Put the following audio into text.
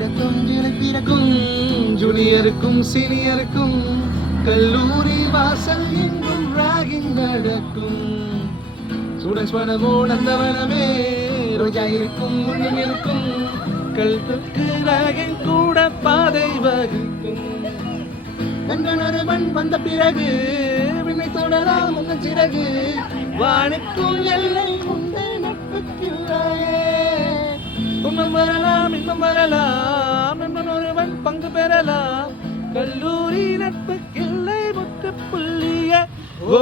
பிறக்கும் ஜூனியருக்கும் சீனியருக்கும் கல்லூரி வாசல் எங்கும் ராகிங் நடக்கும். ஸ்டூடெண்ட்ஸ் வனமோ நந்தவனமே ரோஜா இருக்கும் முன்னும் இருக்கும் கல்விக்கு ராகிங் கூட பாதை வகுக்கும். கண்ணனொருவன் வந்த பிறகு விண்ணை தொடலாம் உங்கள் சிறகு வானுக்கும் எல்லை உண்டு நட்புக்கில்லையே. துன்பம் வரலாம் இன்பம் வரலாம் என்பன் ஒருவன் பங்கு பெறலாம் கல்லூரி நட்புக்கில்லை முற்றுப்புள்ளிய. ஓ